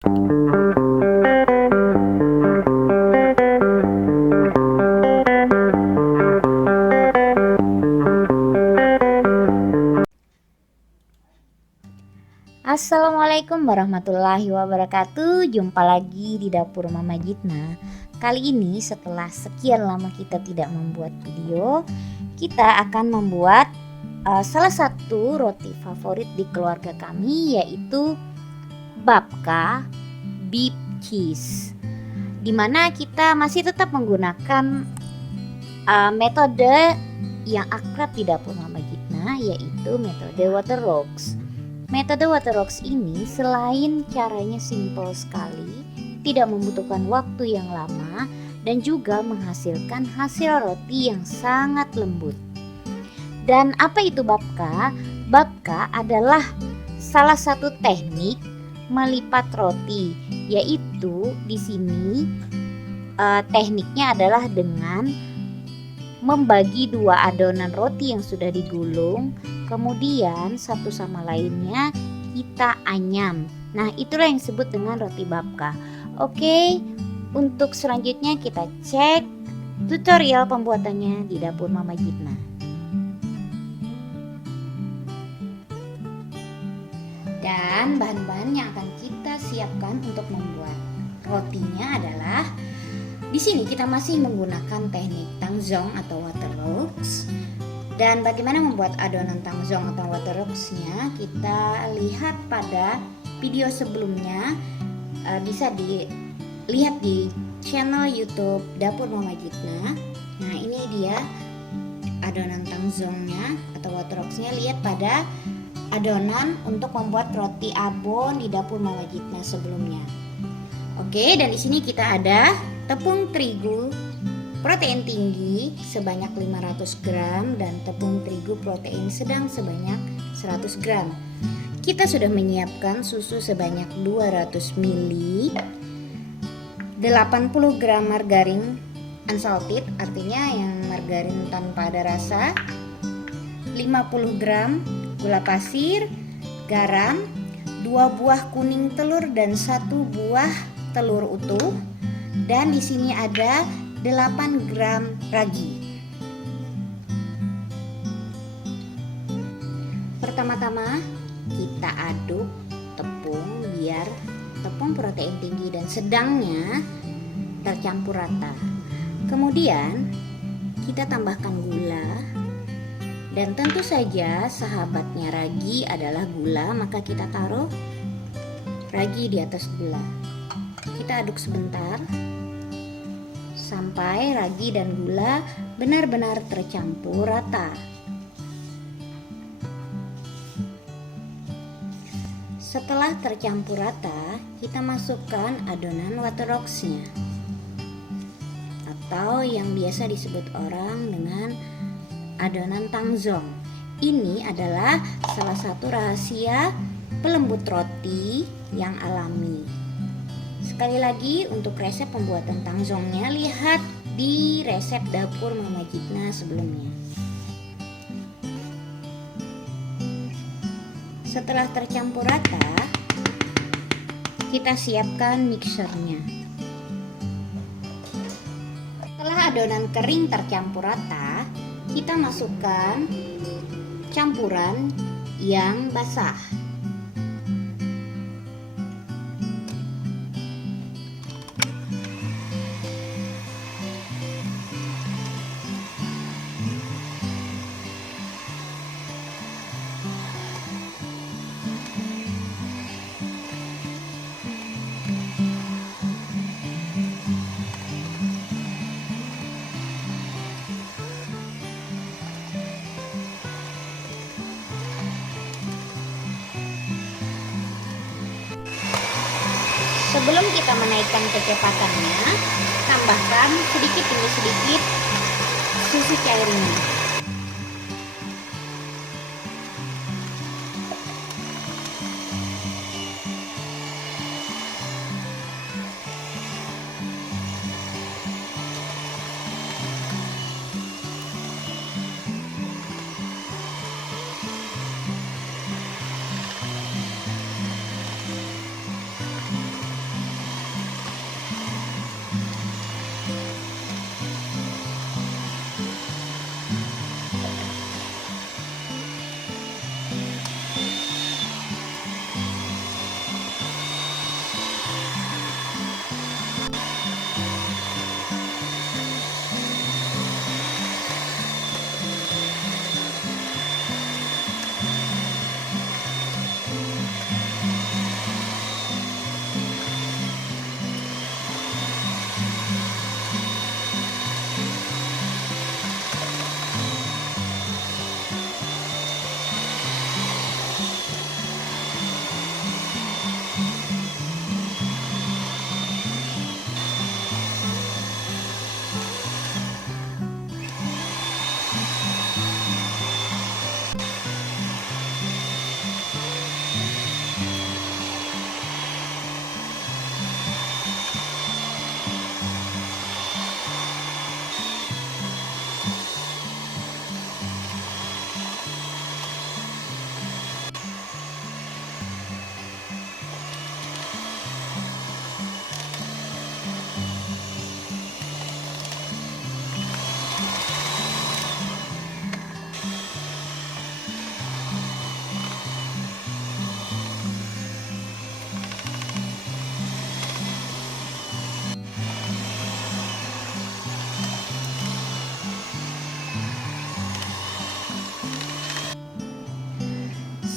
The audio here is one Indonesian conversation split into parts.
Assalamualaikum warahmatullahi wabarakatuh. Jumpa lagi di dapur Mama Jitna. Kali ini setelah sekian lama kita tidak membuat video, kita akan membuat salah satu roti favorit di keluarga kami, yaitu babka beef cheese. Dimana kita masih tetap menggunakan metode yang akrab di dapur Mama Jitna, yaitu metode Waterworks. Metode Waterworks ini selain caranya simple sekali, tidak membutuhkan waktu yang lama, dan juga menghasilkan hasil roti yang sangat lembut. Dan apa itu babka? Babka adalah salah satu teknik melipat roti, yaitu di sini tekniknya adalah dengan membagi dua adonan roti yang sudah digulung, kemudian satu sama lainnya kita anyam. Nah, itulah yang disebut dengan roti babka. Oke, untuk selanjutnya kita cek tutorial pembuatannya di dapur Mama Jitna. Dan bahan-bahan yang akan kita siapkan untuk membuat rotinya adalah, di sini kita masih menggunakan teknik tangzong atau Waterworks. Dan bagaimana membuat adonan tangzong atau Waterworks-nya, kita lihat pada video sebelumnya. Bisa dilihat di channel YouTube Dapur Mama Jitna. Nah, ini dia adonan tangzongnya atau Waterworks-nya. Lihat pada adonan untuk membuat roti abon di Dapur Mama Jitna sebelumnya. Oke, dan di sini kita ada tepung terigu protein tinggi sebanyak 500 gram dan tepung terigu protein sedang sebanyak 100 gram. Kita sudah menyiapkan susu sebanyak 200 ml, 80 gram margarin unsalted, artinya yang margarin tanpa ada rasa, 50 gram gula pasir, garam, 2 buah kuning telur dan 1 buah telur utuh, dan di sini ada 8 gram ragi. Pertama-tama kita aduk tepung biar tepung protein tinggi dan sedangnya tercampur rata. Kemudian kita tambahkan gula, dan tentu saja sahabatnya ragi adalah gula, maka kita taruh ragi di atas gula. Kita aduk sebentar sampai ragi dan gula benar-benar tercampur rata. Setelah tercampur rata, kita masukkan adonan Waterworks-nya atau yang biasa disebut orang dengan adonan tangzong. Ini adalah salah satu rahasia pelembut roti yang alami. Sekali lagi, untuk resep pembuatan tangzongnya lihat di resep dapur Mama Jitna sebelumnya. Setelah tercampur rata, kita siapkan mixernya. Setelah adonan kering tercampur rata, kita masukkan campuran yang basah. Sebelum kita menaikkan kecepatannya, tambahkan sedikit demi sedikit susu cairnya.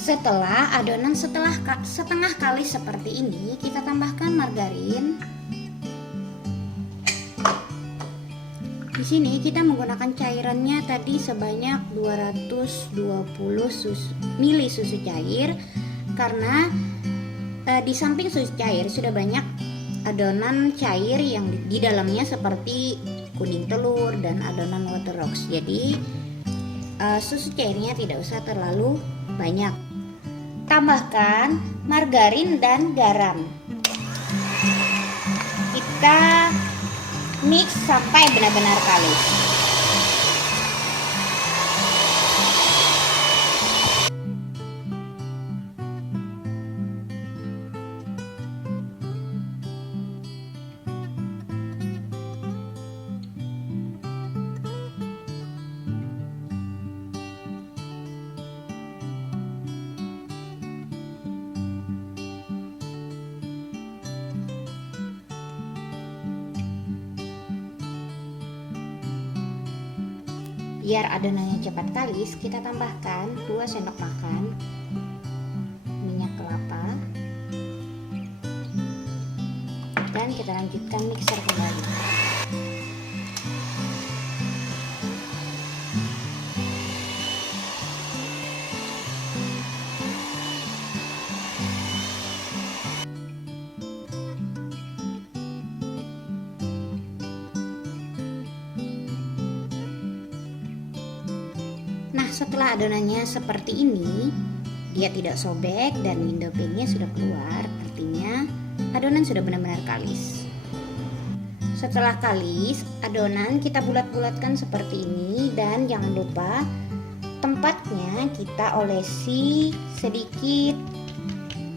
Setelah adonan setengah kali seperti ini, kita tambahkan margarin. Di sini kita menggunakan cairannya tadi sebanyak 220 ml susu cair, karena di samping susu cair sudah banyak adonan cair yang di dalamnya seperti kuning telur dan adonan waterrocks. Jadi susu cairnya tidak usah terlalu banyak. Tambahkan margarin dan garam. Kita mix sampai benar-benar kalis. Biar adonannya cepat kalis, kita tambahkan 2 sendok makan minyak kelapa dan kita lanjutkan mixer kembali. Nah, setelah adonannya seperti ini, dia tidak sobek dan window pane-nya sudah keluar, artinya adonan sudah benar-benar kalis. Setelah kalis, adonan kita bulat-bulatkan seperti ini dan jangan lupa tempatnya kita olesi sedikit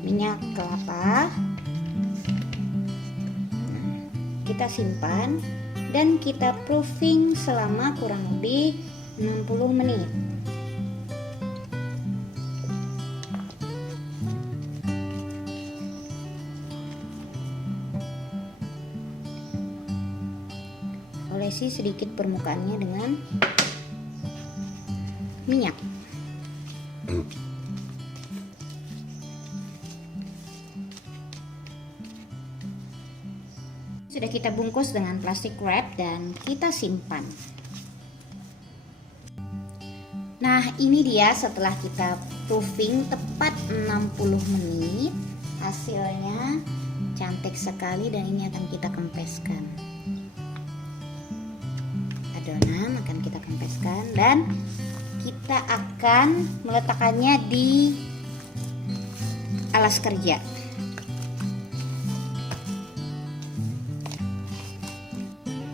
minyak kelapa. Kita simpan dan kita proofing selama kurang lebih 60 menit. Olesi sedikit permukaannya dengan minyak. Sudah kita bungkus dengan plastik wrap dan kita simpan. Nah, ini dia setelah kita proofing tepat 60 menit. Hasilnya cantik sekali dan ini akan kita kempeskan. Adonan akan kita kempeskan dan kita akan meletakkannya di alas kerja.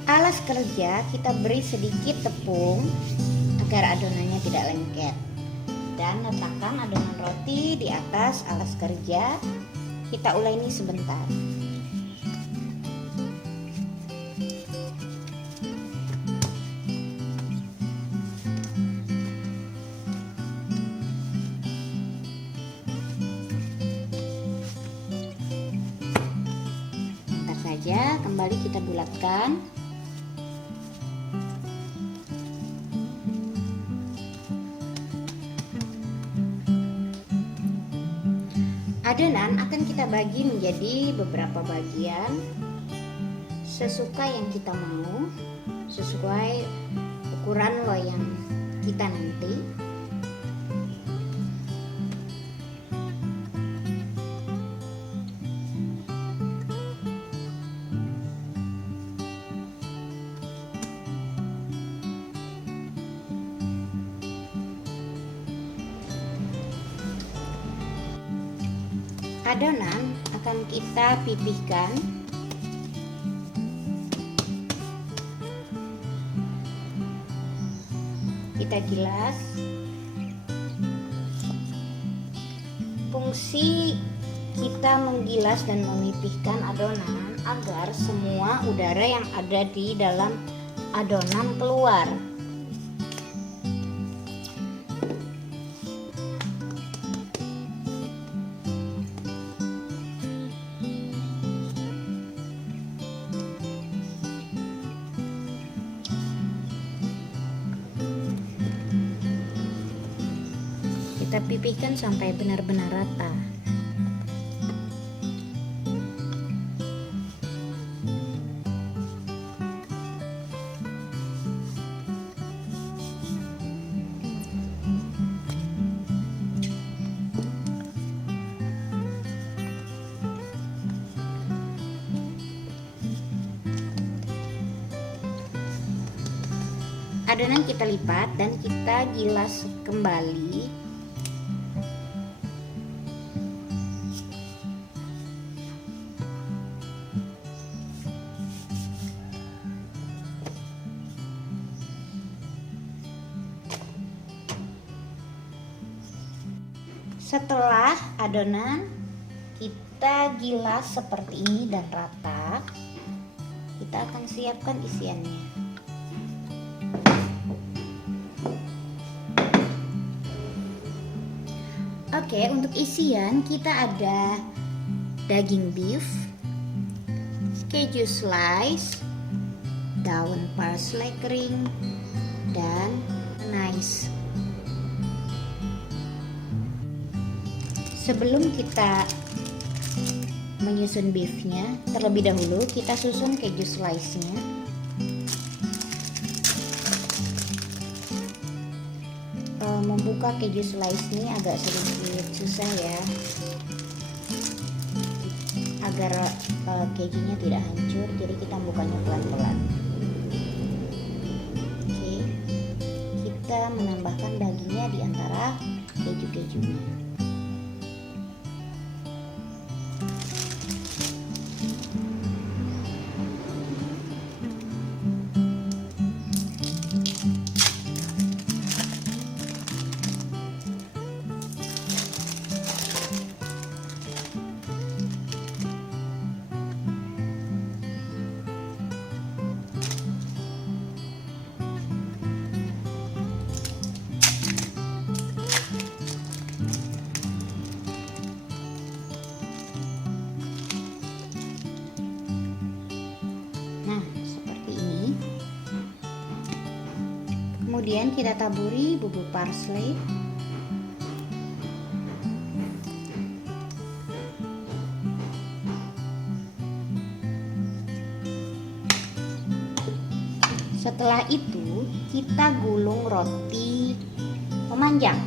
Alas kerja kita beri sedikit tepung agar adonannya tidak lengket, dan letakkan adonan roti di atas alas kerja. Kita uleni sebentar. Bentar saja, kembali kita bulatkan. Adonan akan kita bagi menjadi beberapa bagian sesuka yang kita mau, sesuai ukuran loyang kita nanti. Adonan akan kita pipihkan kita gilas. Fungsi kita menggilas dan memipihkan adonan agar semua udara yang ada di dalam adonan keluar. Kita kita pipihkan sampai benar-benar rata. Adonan kita lipat dan kita gilas kembali. Setelah adonan kita gilas seperti ini dan rata, kita akan siapkan isiannya. Oke, untuk isian kita ada daging beef, keju slice, daun parsley kering, dan anise. Sebelum kita menyusun beefnya, terlebih dahulu kita susun keju slice-nya. Membuka keju slice ini agak sedikit susah ya, agar kejunya tidak hancur, jadi kita bukanya pelan-pelan. Oke, kita menambahkan dagingnya di antara keju-kejunya. Kemudian kita taburi bubuk parsley, setelah itu kita gulung roti pemanjang.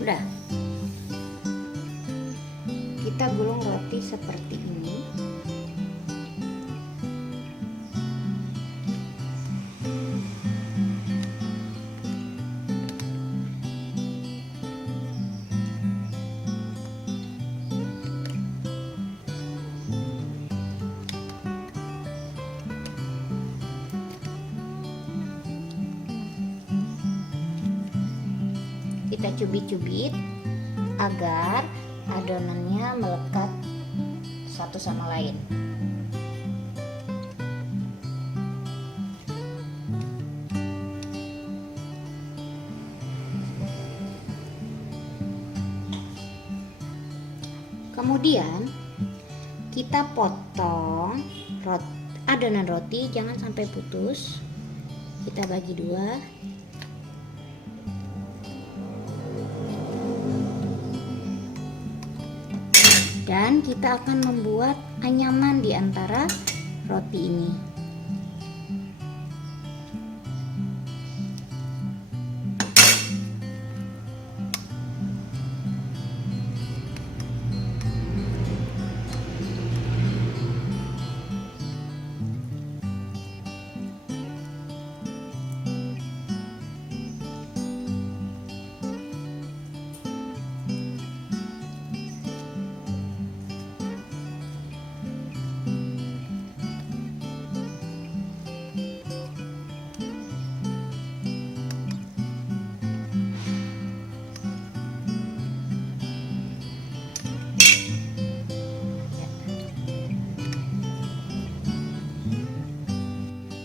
Udah, kita gulung roti seperti ini. Kita cubit-cubit agar adonannya melekat satu sama lain. Kemudian kita potong adonan roti, jangan sampai putus. Kita bagi dua. Dan kita akan membuat anyaman di antara roti ini.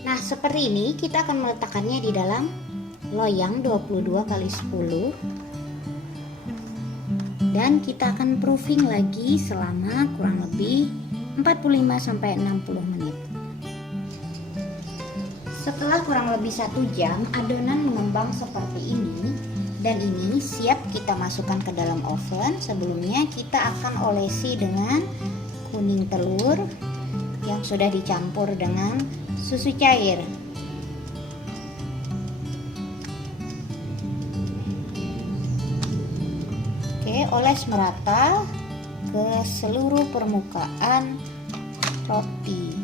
Nah, seperti ini kita akan meletakkannya di dalam loyang 22 x 10 dan kita akan proofing lagi selama kurang lebih 45-60 menit. Setelah kurang lebih 1 jam, adonan mengembang seperti ini dan ini siap kita masukkan ke dalam oven. Sebelumnya kita akan olesi dengan kuning telur yang sudah dicampur dengan susu cair. Oke, oles merata ke seluruh permukaan roti.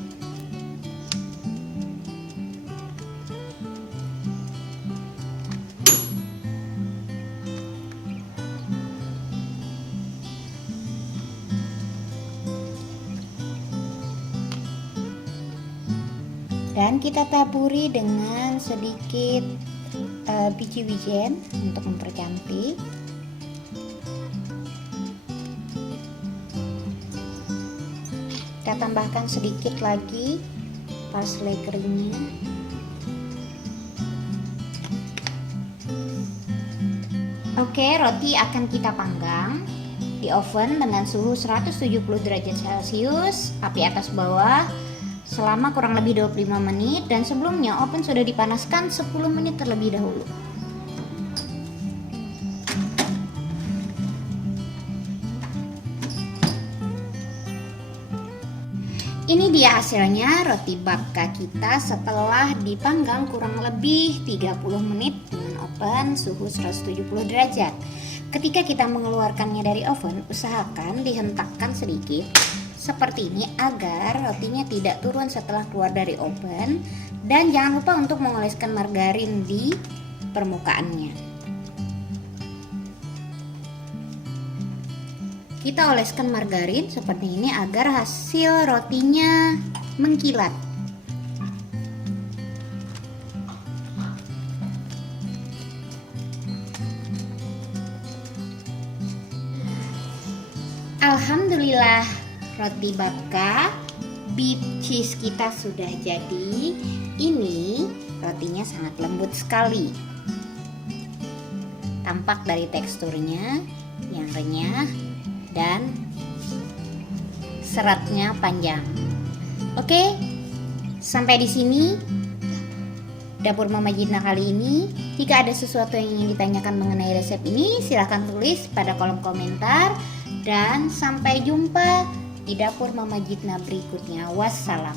Dan kita taburi dengan sedikit biji wijen untuk mempercantik. Kita tambahkan sedikit lagi parsley keringnya. Oke, roti akan kita panggang di oven dengan suhu 170 derajat Celcius, api atas bawah selama kurang lebih 25 menit, dan sebelumnya oven sudah dipanaskan 10 menit terlebih dahulu. Ini dia hasilnya roti babka kita setelah dipanggang kurang lebih 30 menit dengan oven suhu 170 derajat. Ketika kita mengeluarkannya dari oven, usahakan dihentakkan sedikit seperti ini agar rotinya tidak turun setelah keluar dari oven, dan jangan lupa untuk mengoleskan margarin di permukaannya. Kita oleskan margarin seperti ini agar hasil rotinya mengkilat. Alhamdulillah, roti babka beef cheese kita sudah jadi. Ini rotinya sangat lembut sekali. Tampak dari teksturnya yang renyah dan seratnya panjang. Oke, sampai di sini Dapur Mama Jitna kali ini. Jika ada sesuatu yang ingin ditanyakan mengenai resep ini, silahkan tulis pada kolom komentar. Dan sampai jumpa di Dapur Mama Jitna berikutnya. Wassalam.